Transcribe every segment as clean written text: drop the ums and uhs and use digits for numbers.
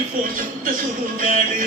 இப்போ சுத்த சுடுகாடு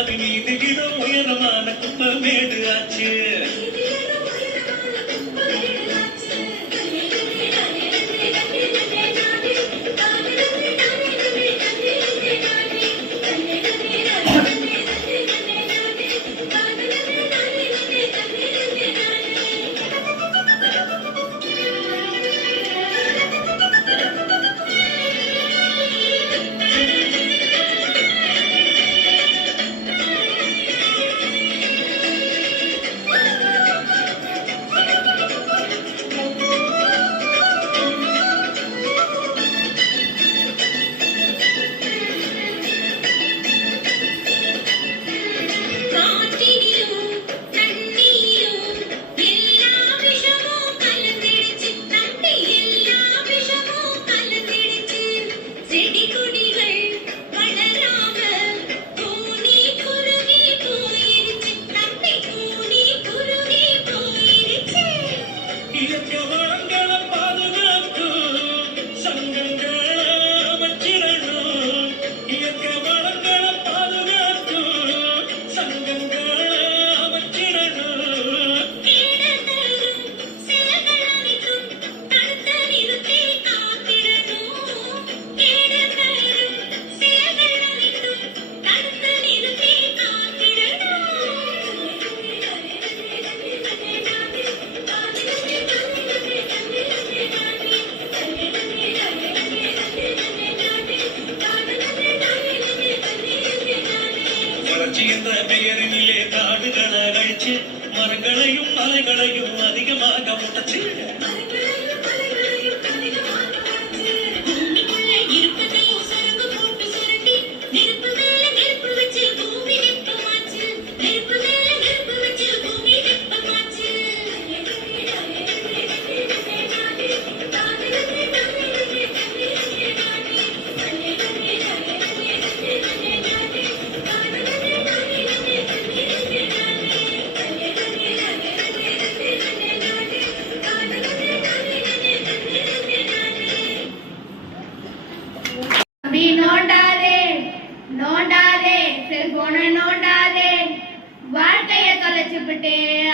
அது நீதியிடம் உயரமான குப்பமேடு ஆச்சு. என்ற பெயரினிலே காடுகளை அழிச்சு மரங்களையும் மலைகளையும் அதிகமாக முட்டச்சு.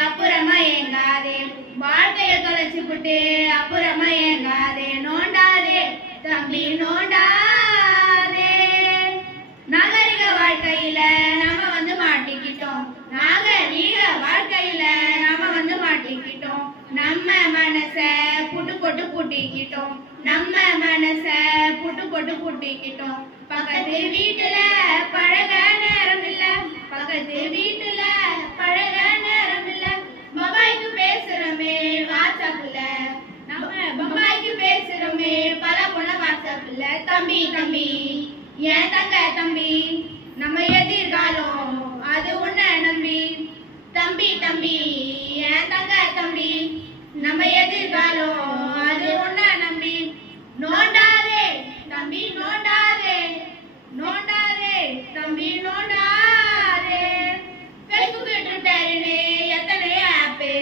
அப்புறமா ஏங்காதே வாழ்க்கைய தொலைச்சுக்கிட்டு அப்புறமா ஏங்காதே நோண்டாதே தம்பி நோண்டாதே. நாகரிக வாழ்க்கையில நாம வந்து மாட்டிக்கிட்டோம், நாகரிக வாழ்க்கையில நாம வந்து மாட்டிக்கிட்டோம். நம்ம மனச புட்டு போட்டு பூட்டிக்கிட்டோம், நம்ம மனச புட்டு போட்டு பூட்டிக்கிட்டோம். பக்கத்து வீட்டுல பழக நேரம் இல்ல, பக்கத்து வீட்டுல பழக நேரம் இல்ல. மொபைலுக்கு பேசுறோமே வாட்ஸ்அப்ல, நம்ம மொபைலுக்கு பேசுறோமே பல பொண்ண வாட்ஸ்அப்ல. தம்பி தம்பி ஏன் தங்க தம்பி, நம்ம எதிர்காலம் அது உன்னை நம்பி. தம்பி தம்பி ஏன் தங்க தம்பி, நம்ம எதிர்காலம் அது உன்னை நம்பி. நோண்டாதே தம்பி நோண்டாதே, நோண்டாதே தம்பி நோண்டாதே. Facebook ட்விட்டர்னு எத்தனையோ ஆப்பு,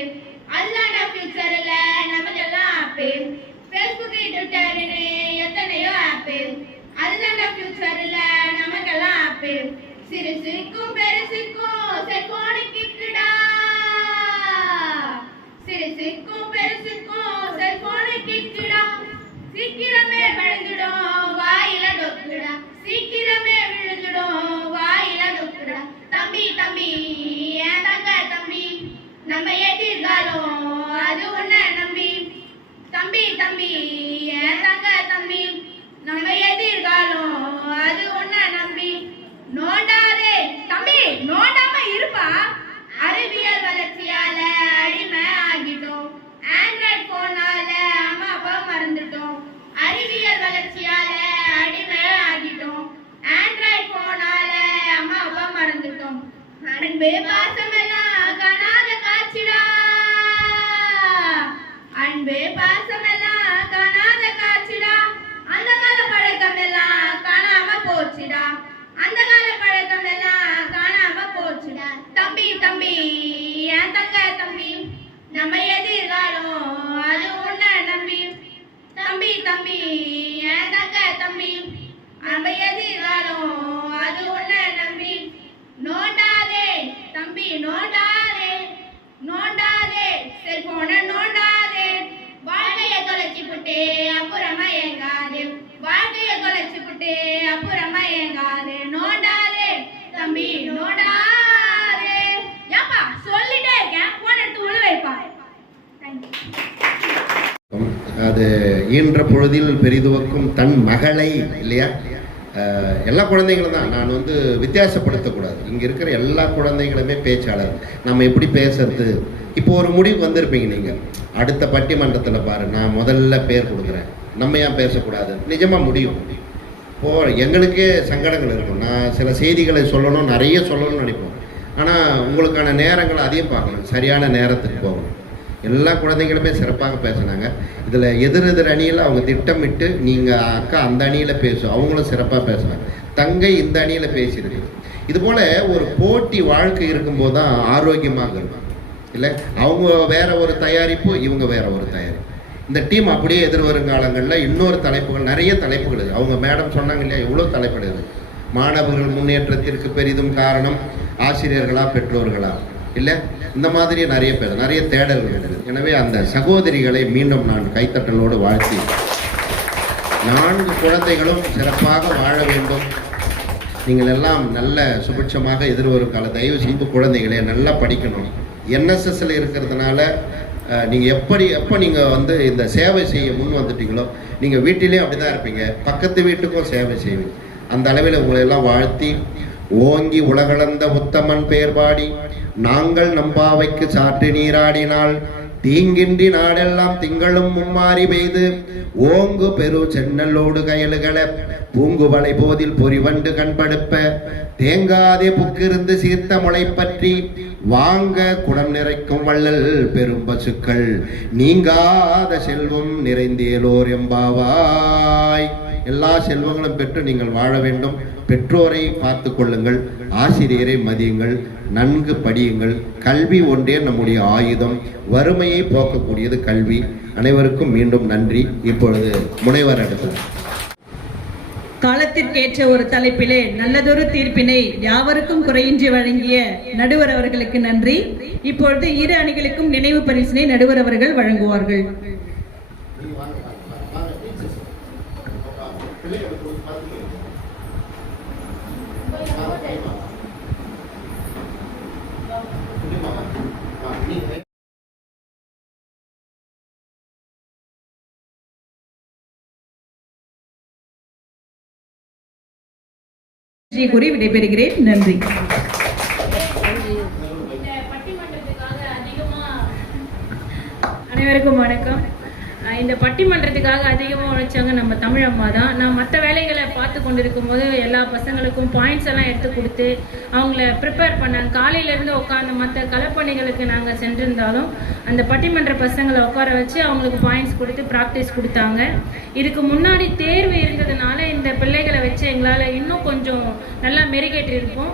அல்லாத ஃபியூச்சர்ல நமக்கெல்லாம் ஆப்பு. Facebook ட்விட்டர்னு எத்தனையோ ஆப்பு, அல்லாத ஃபியூச்சர்ல சிறுசுக்கும் பெருசுக்கும் செல்போனு கிக்குடா. சிறுசுக்கும் பெருசுக்கும் செல்போனு கிக்குடா. சீக்கிரமே விழுந்துடும் வாயில டொக்குடா. சீக்கிரமே விழுந்துடும் வாயில டொக்குடா. தம்பி தம்பி என் தங்க தம்பி, நம்ம எதிர்காலம் அது உன்னை நம்பி. தம்பி தம்பி என் தங்க தம்பி, நம்ம எதிர்காலம் அது உன்னை நம்பி. நோண்டாதே தம்பி, நோண்டாம இருப்பா. அறிவியல் வளர்ச்சியால அடிமை ஆகிட்டோம். ஆண்ட்ராய்ட் போனால அம்மா அப்பா மறந்துட்டோம். அறிவியல் வளர்ச்சியால அடிமை ஆகிட்டோம். ஆண்ட்ராய்ட் போனால அம்மா அப்பா மறந்துட்டோம். அன்பு பாசமெல்லாம் காணாத காட்சிடா. அன்பு பாசமெல்லாம் காணாத காட்சிடா. அந்த கால பழக்கம் எல்லாம் காணாம போச்சுடா. அந்த கால பழக்கம் எல்லாம் காணாம போச்சுடா. தம்பி தம்பி என் தங்க தம்பி, நம்ம எதிர்காலம் அது உன்னை நம்பி. தம்பி தம்பி என் தங்க தம்பி, நம்ம எதிர்காலம் அது உன்னை நம்பி. நோண்டாதே தம்பி நோண்டாதே, நோண்டாதே செல்போன நோண்டாதே. வாழ்க்கைய தொலைச்சி புட்டு அப்புறமா ஏங்காதே. வாழ்க்கைய தொலைச்சி புட்டு அப்புறமா ஏங்காதே. நோண்டாதே தம்பி நோண்டாதே. ஏப்பா சொல்லிட்டே இருக்கேன், போன் எடுத்து உள்ள வைப்பா. அது ஈன்ற பொழுதில் பெரிதுவக்கும் தன் மகளை இல்லையா. எல்லா குழந்தைங்களும் தான், நான் வந்து வித்தியாசப்படுத்தக்கூடாது. இங்கே இருக்கிற எல்லா குழந்தைகளுமே பேச்சாளர். நம்ம எப்படி பேசுறது, இப்போ ஒரு முடிவு வந்திருப்பீங்க நீங்கள். அடுத்த பட்டிமன்றத்தில் பாரு, நான் முதல்ல பேர் கொடுக்குறேன், நம்ம ஏன் பேசக்கூடாது? நிஜமாக முடியும். இப்போது எங்களுக்கே சங்கடங்கள் இருக்கும். நான் சில செய்திகளை சொல்லணும், நிறைய சொல்லணும்னு நினைப்போம். ஆனால் உங்களுக்கான நேரங்களை அதையும் பார்க்கணும், சரியான நேரத்துக்கு போகணும். எல்லா குழந்தைகளுமே சிறப்பாக பேசினாங்க. இதில் எதிர் அணியில் அவங்க திட்டமிட்டு நீங்கள் அக்கா அந்த அணியில் பேசும், அவங்களும் சிறப்பாக பேசுனாங்க. தங்கை இந்த அணியில் பேசியிருக்கு. இதுபோல் ஒரு போட்டி வாழ்க்கை இருக்கும்போது தான் ஆரோக்கியமாக இருக்கும் இல்லை. அவங்க வேற ஒரு தயாரிப்பு, இவங்க வேற ஒரு தயாரிப்பு. இந்த டீம் அப்படியே எதிர்வருங்காலங்களில் இன்னொரு தலைப்புகள், நிறைய தலைப்புகள் இருக்குது. அவங்க மேடம் சொன்னாங்க இல்லையா, எவ்வளோ தலைப்புகள் இருக்குது. மாணவர்கள் முன்னேற்றத்திற்கு பெரிதும் காரணம் ஆசிரியர்களா பெற்றோர்களா இல்லை, இந்த மாதிரி நிறைய பேர், நிறைய தேடல்கள் இருக்குது. எனவே அந்த சகோதரிகளை மீண்டும் நான் கைத்தட்டலோடு வாழ்த்தி, 4 குழந்தைகளும் சிறப்பாக வாழ வேண்டும். நீங்கள் எல்லாம் நல்ல சுபிட்சமாக எதிர்வரும் கால தயவு செய்து குழந்தைகளே நல்லா படிக்கணும். என்எஸ்எஸ்ல இருக்கிறதுனால நீங்கள் எப்போ நீங்கள் வந்து இந்த சேவை செய்ய முன் வந்துட்டீங்களோ, நீங்கள் வீட்டிலேயும் அப்படி தான் இருப்பீங்க, பக்கத்து வீட்டுக்கும் சேவை செய்வீங்க. அந்த அளவில் உங்களை எல்லாம் வாழ்த்தி, ஓங்கி உலகளந்த உத்தமன் பெயர் பாடி நாங்கள் நம்பாவைக்கு சாற்று நீராடினால் தீங்கின்றி நாடெல்லாம் திங்களும் மும்மாறி பெய்து ஓங்கு பெரு சென்னலோடு கயலுகளை பூங்குவளை போதில் பொறிவண்டு கண்படுப்ப தேங்காதே புக்கிருந்து சீர்த்த முளை பற்றி வாங்க குடம் நிறைக்கும் வள்ளல் பெரும் பசுக்கள் நீங்காத செல்வம் நிறைந்தேலோர் எம்பாவாய். எல்லா செல்வங்களும் பெற்று நீங்கள் வாழ வேண்டும். பெற்றோரை பார்த்து கொள்ளுங்கள், ஆசிரியரை மதியுங்கள், நன்கு படியுங்கள். கல்வி ஒன்றே நம்முடைய ஆயுதம். வறுமையை போக்கக்கூடியது கல்வி. அனைவருக்கும் மீண்டும் நன்றி. இப்பொழுது முனைவர் எடுத்தார். காலத்திற்கேற்ற ஒரு தலைப்பிலே நல்லதொரு தீர்ப்பினை யாவருக்கும் குறையின்றி வழங்கிய நடுவர் அவர்களுக்கு நன்றி. இப்பொழுது 2 அணிகளுக்கும் நினைவு பரிசினை நடுவர் அவர்கள் வழங்குவார்கள். கூறி விடைபெறுகிறேன். நன்றி. அனைவருக்கும் வணக்கம். இந்த பட்டிமன்றத்துக்காக அதிகமாக உழைச்சாங்க நம்ம தமிழ் அம்மா தான். நான் மற்ற வேலைகளை பார்த்து கொண்டிருக்கும் போது எல்லா பசங்களுக்கும் பாயிண்ட்ஸ் எல்லாம் எடுத்து கொடுத்து அவங்கள ப்ரிப்பேர் பண்ணாங்க. காலையிலேருந்து உட்காந்து மற்ற கலப்பணிகளுக்கு நாங்கள் சென்றிருந்தாலும் அந்த பட்டிமன்ற பசங்களை உட்கார வச்சு அவங்களுக்கு பாயிண்ட்ஸ் கொடுத்து ப்ராக்டிஸ் கொடுத்தாங்க. இதுக்கு முன்னாடி தேர்வு இருந்ததுனால இந்த பிள்ளைகளை வச்சு எங்களால் இன்னும் கொஞ்சம் நல்லா மெருகேற்றிருப்போம்.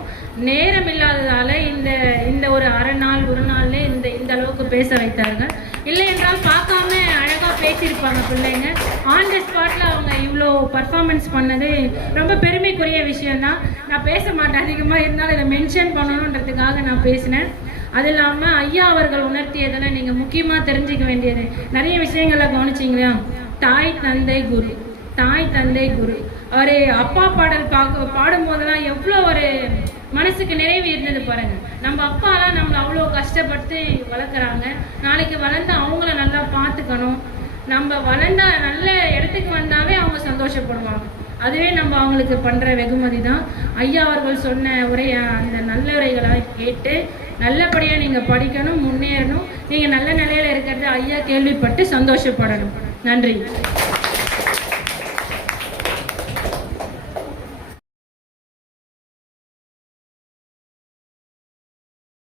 நேரம் இல்லாததால் இந்த ஒரு அரை நாள் ஒரு நாள்ல இந்த அளவுக்கு பேச வைத்தார்கள். இல்லை என்றால் பார்க்காம அழகாக பேசியிருப்பாங்க பிள்ளைங்க. ஆன் த ஸ்பாட்டில் அவங்க இவ்வளோ பர்ஃபார்மன்ஸ் பண்ணது ரொம்ப பெருமைக்குரிய விஷயம்தான். நான் பேச மாட்டேன் அதிகமாக, இருந்தாலும் இதை மென்ஷன் பண்ணணுன்றதுக்காக நான் பேசினேன். அது இல்லாமல் ஐயா அவர்கள் உணர்த்தியதில் நீங்கள் முக்கியமாக தெரிஞ்சுக்க வேண்டியது நிறைய விஷயங்களை கவனிச்சிங்களா? தாய் தந்தை குரு, தாய் தந்தை குரு. அவர் அப்பா பாடல் பாடும்போதெல்லாம் எவ்வளோ ஒரு மனசுக்கு நிறைவு இருந்தது பாருங்க. நம்ம அப்பாலாம் நம்மளை அவ்வளோ கஷ்டப்பட்டு வளர்க்குறாங்க. நாளைக்கு வளர்ந்து அவங்கள நல்லா பார்த்துக்கணும். நம்ம வளர்ந்தா நல்ல இடத்துக்கு வந்தாவே அவங்க சந்தோஷப்படுவாங்க. அதுவே நம்ம அவங்களுக்கு பண்ணுற வெகுமதி தான். ஐயா அவர்கள் சொன்ன அந்த நல்ல உரைகளை கேட்டு நல்லபடியாக நீங்கள் படிக்கணும், முன்னேறணும். நீங்கள் நல்ல நிலையில் இருக்கிறது ஐயா கேள்விப்பட்டு சந்தோஷப்படணும். நன்றி.